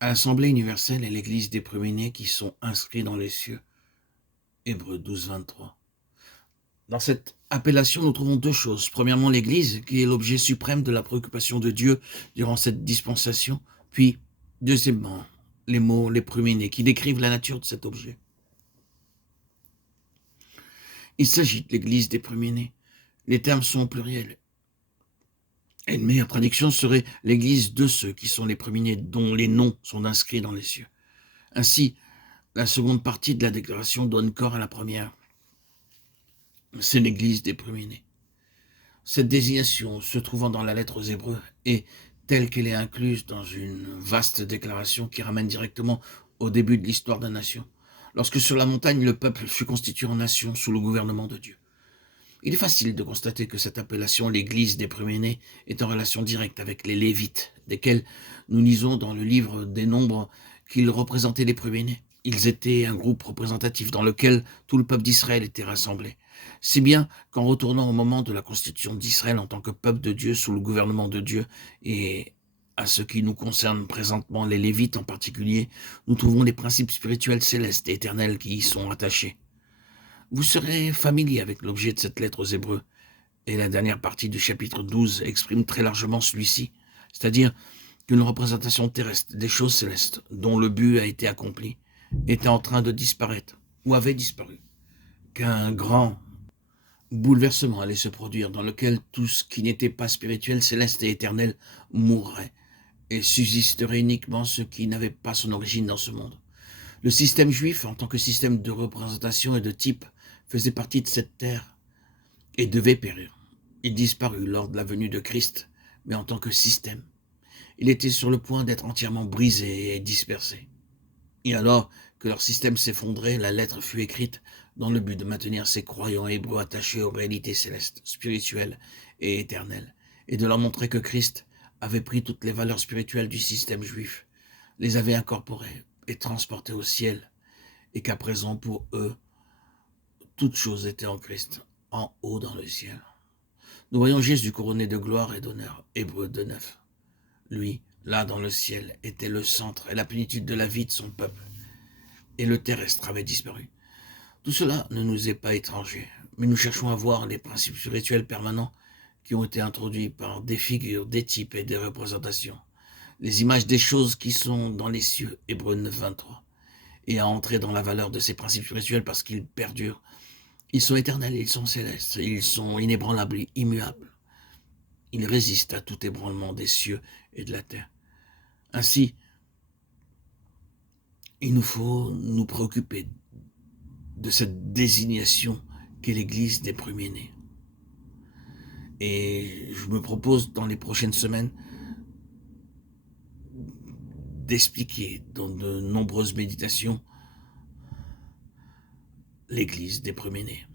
à l'Assemblée universelle et l'Église des premiers-nés qui sont inscrits dans les cieux. Hébreux 12, 23. Dans cette appellation, nous trouvons deux choses. Premièrement, l'Église, qui est l'objet suprême de la préoccupation de Dieu durant cette dispensation. Puis, deuxièmement, les mots, les premiers-nés, qui décrivent la nature de cet objet. Il s'agit de l'Église des premiers-nés. Les termes sont pluriels. Et une meilleure traduction serait l'Église de ceux qui sont les premiers-nés, dont les noms sont inscrits dans les cieux. Ainsi, la seconde partie de la déclaration donne corps à la première. C'est l'Église des premiers-nés. Cette désignation, se trouvant dans la lettre aux Hébreux, est telle qu'elle est incluse dans une vaste déclaration qui ramène directement au début de l'histoire de la nation, lorsque sur la montagne le peuple fut constitué en nation sous le gouvernement de Dieu. Il est facile de constater que cette appellation, l'Église des premiers-nés, est en relation directe avec les Lévites, desquels nous lisons dans le livre des Nombres qu'ils représentaient les premiers-nés. Ils étaient un groupe représentatif dans lequel tout le peuple d'Israël était rassemblé. Si bien qu'en retournant au moment de la constitution d'Israël en tant que peuple de Dieu sous le gouvernement de Dieu et à ce qui nous concerne présentement, les Lévites en particulier, nous trouvons les principes spirituels célestes et éternels qui y sont attachés. Vous serez familier avec l'objet de cette lettre aux Hébreux, et la dernière partie du chapitre 12 exprime très largement celui-ci, c'est-à-dire qu'une représentation terrestre des choses célestes, dont le but a été accompli, était en train de disparaître, ou avait disparu, qu'un grand bouleversement allait se produire, dans lequel tout ce qui n'était pas spirituel, céleste et éternel mourrait, et subsisterait uniquement ce qui n'avait pas son origine dans ce monde. Le système juif, en tant que système de représentation et de type, faisait partie de cette terre et devait périr. Il disparut lors de la venue de Christ, mais en tant que système. Il était sur le point d'être entièrement brisé et dispersé. Et alors que leur système s'effondrait, la lettre fut écrite dans le but de maintenir ces croyants hébreux attachés aux réalités célestes, spirituelles et éternelles, et de leur montrer que Christ avait pris toutes les valeurs spirituelles du système juif, les avait incorporées et transportées au ciel, et qu'à présent pour eux, toutes choses étaient en Christ, en haut dans le ciel. Nous voyons Jésus couronné de gloire et d'honneur, Hébreux 2:9. Lui, là dans le ciel, était le centre et la plénitude de la vie de son peuple, et le terrestre avait disparu. Tout cela ne nous est pas étranger, mais nous cherchons à voir les principes spirituels permanents qui ont été introduits par des figures, des types et des représentations, les images des choses qui sont dans les cieux, Hébreux 9:23, et à entrer dans la valeur de ces principes spirituels parce qu'ils perdurent. Ils sont éternels, ils sont célestes, ils sont inébranlables, immuables. Ils résistent à tout ébranlement des cieux et de la terre. Ainsi, il nous faut nous préoccuper de cette désignation qu'est l'Église des premiers-nés. Et je me propose dans les prochaines semaines d'expliquer dans de nombreuses méditations l'Église des premiers-nés.